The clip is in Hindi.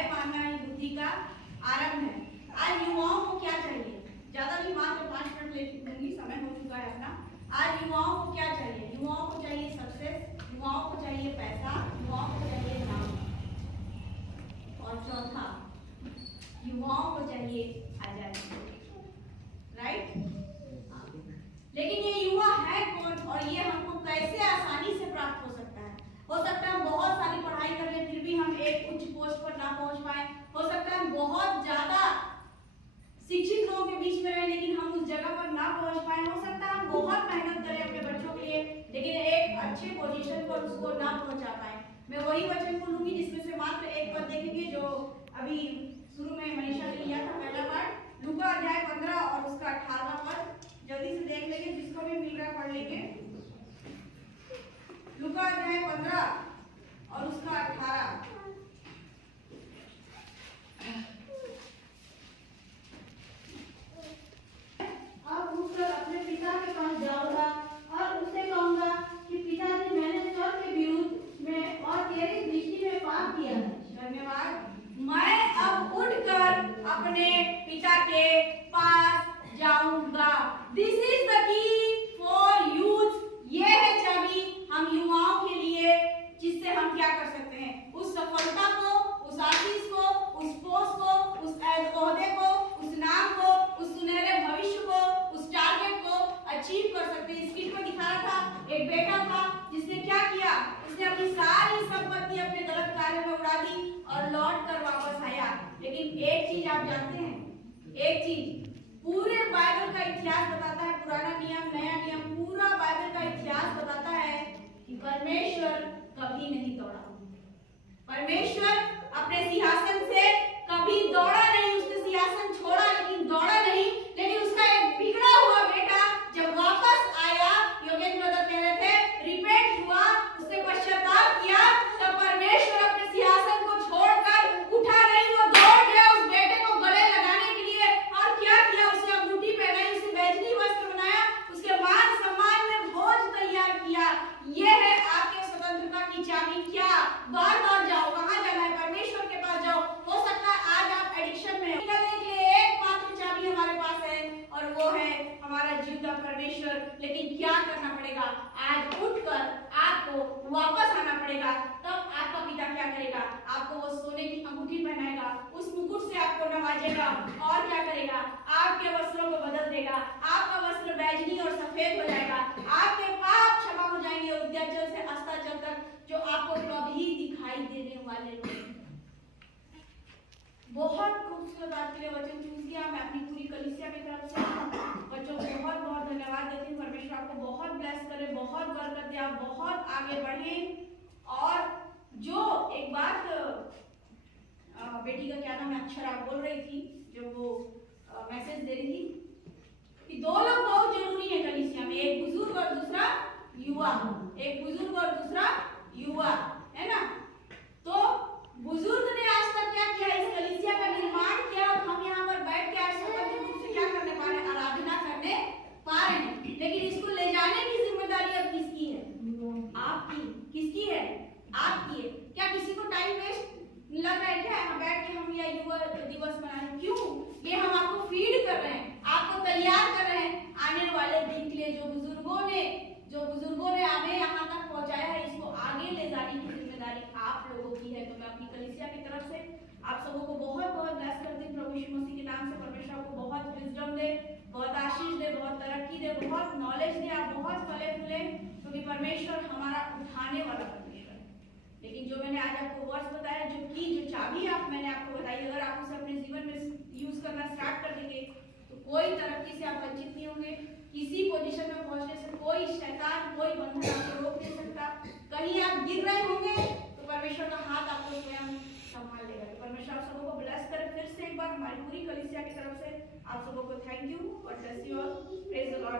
है मानना ही बुद्धि का आरंभ है। आज युवाओं को क्या चाहिए, ज्यादा भी मात्र 5 मिनट ले दूंगी, समय हो चुका है अपना। आज युवाओं को क्या चाहिए? युवाओं को चाहिए सक्सेस, युवाओं को चाहिए पैसा, युवाओं को चाहिए नाम, और चौथा युवाओं को चाहिए आजादी। राइट? लेकिन ये युवा है कौन और ये हमको कैसे आसानी से प्राप्त हो सकता है? हो सकता है हम बहुत सारी पढ़ाई कर लें फिर भी हम एक उच्च पोस्ट पर ना पहुंच पाए। हो सकता है हम बहुत ज्यादा शिक्षित लोगों के बीच में रहे लेकिन हम उस जगह पर ना पहुंच पाए। हो सकता है हम बहुत मेहनत करें अपने बच्चों के लिए लेकिन एक अच्छे पोजीशन पर उसको ना पहुंचा पाए। मैं वही वचन बोलूंगी जिसमें से मात्र एक पद देखेंगे जो अभी शुरू में मनीषा ने लिया था, पहला पाठ लूका अध्याय 15 और उसका 18वां पद। जल्दी से देख लेंगे, जिसको भी मिल रहा है पढ़ लेंगे। लूका अध्याय 15 और उसका 18। अब उठकर अपने पिता के पास जाऊंगा और उससे कहूंगा कि पिताजी, मैंने स्वर्ग के विरुद्ध में और तेरी दृष्टि में पाप किया है। धन्यवाद। मैं अब उठकर अपने पिता के पास जाऊंगा। This is the key for youth. ये है चाबी हम युवाओं के लिए, जिससे हम क्या कर सकते हैं? उस सफलता को, उस आशीष को, उस पोस्ट को, उस ओहदे को, उस नाम को, उस सुनहरे भविष्य को, उस टारगेट को अचीव कर सकते हैं। स्क्रीन पर दिखा रहा था, एक बेटा था जिसने क्या किया? उसने अपनी सारी संपत्ति अपने गलत कार्य में उड़ा दी और लौट कर वापस आया। लेकिन एक चीज आप जानते हैं, एक चीज पूरे बाइबल का इतिहास बताता है, पुराना नियम नया नियम, पूरा बाइबल का इतिहास बताता है कि परमेश्वर कभी नहीं दौड़ा। परमेश्वर अपने सिंहासन से कभी दौड़ा नहीं, उसने सिंहासन छोड़ा लेकिन दौड़ा नहीं। लेकिन उसका एक बिगड़ा हुआ बेटा जब वापस आया, योगेंद्र ब्रदर कह रहे थे, रिपेंट हुआ, उसने पश्चाताप किया, तब परमेश्वर अपने सिंहासन को छोड़कर उठा नहीं, वो दौड़ गया उस बेटे को गले लगाने के लिए। और क्या किया? उसने अंगूठी पहनाई, उसे बैजनी वस्त्र बनाया, उसके मान सम्मान में भोज तैयार किया। ये है आपके स्वतंत्रता की चाबी। क्या? बार बार जाओ, कहाँ जाना है? परमेश्वर के पास जाओ। हो सकता है आज आप एडिक्शन में निकलने के लिए एकमात्र चाबी हमारे पास है और वो है हमारा जीवता परमेश्वर। लेकिन क्या करना पड़ेगा? आज उठकर आपको वापस आना पड़ेगा। तब आपका पिता क्या करेगा? आपको वो सोने की अंगूठी पहनाएगा, उस मुकुट से आपको नवाजेगा और क्या करेगा? आपके वस्त्रों को बदल देगा, आपका वस्त्र बैजनी और सफेद हो जाएगा, आपके पाप क्षमा हो जाएंगे उद्याचल से अस्ताचल तक, जो आपको कभी दिखाई देने वाले नहीं। बहुत खूबसूरत बात के लिए वचन चूज किया। मैं अपनी पूरी कलीसिया की तरफ से बच्चों को बहुत बहुत धन्यवाद देती हूँ। परमेश्वर आपको बहुत ब्लेस करे, बहुत बरकत दे, आप बहुत आगे बढ़े। और जो एक बात बेटी का क्या नाम है, अक्षरा बोल रही थी, जो वो मैसेज दे रही थी कि 2 लोग बहुत जरूरी है कलीसिया में, एक बुजुर्ग और दूसरा युवा, एक बुजुर्ग और दूसरा युवा, है ना? तो बुजुर्ग ने आज तक क्या किया? इस कलीसिया का निर्माण किया। हम यहाँ पर बैठ के आज स्वतंत्र रूप से क्या करने पा रहे हैं? आराधना करने पा रहे हैं। लेकिन इसको ले जाने की जिम्मेदारी अब किसकी है? आपकी। किसकी है? आपकी है। क्या किसी को टाइम वेस्ट लग रहा है क्या? यहाँ बैठ के हम यह युवा दिवस मना रहे हैं? क्यों? ये हम आपको फीड कर रहे हैं, आपको तैयार कर रहे हैं आने वाले दिन के लिए। जो बुजुर्गों ने हमें यहाँ तक पहुँचाया है, इसको आगे ले जाने की जिम्मेदारी आप लोगों की है। तो मैं अपनी कलीसिया की तरफ से आप सबों को बहुत बहुत ब्लेस करती हूँ प्रभु यीशु मसीह के नाम से। परमेश्वर आपको बहुत विजडम दे, बहुत आशीष दे, बहुत तरक्की दे, बहुत नॉलेज दे, आप बहुत फले फूले, क्योंकि परमेश्वर हमारा उठाने वाला परमेश्वर है। लेकिन जो मैंने आज आपको वर्ड्स बताया, जो चाबी मैंने आपको बताई, अगर आप उसे अपने जीवन में यूज करना स्टार्ट कर देंगे तो कोई तरक्की से आप वंचित नहीं होंगे। किसी पोजीशन में पहुंचने से कोई शैतान, कोई बंधन आपको रोक नहीं सकता। कहीं आप गिर रहे होंगे तो परमेश्वर का हाथ आपको स्वयं संभाल लेगा। तो परमेश्वर आप सबों को ब्लेस करे। फिर से एक बार हमारी पूरी कलीसिया की तरफ से आप सबों को thank you. God bless you all. Praise the Lord.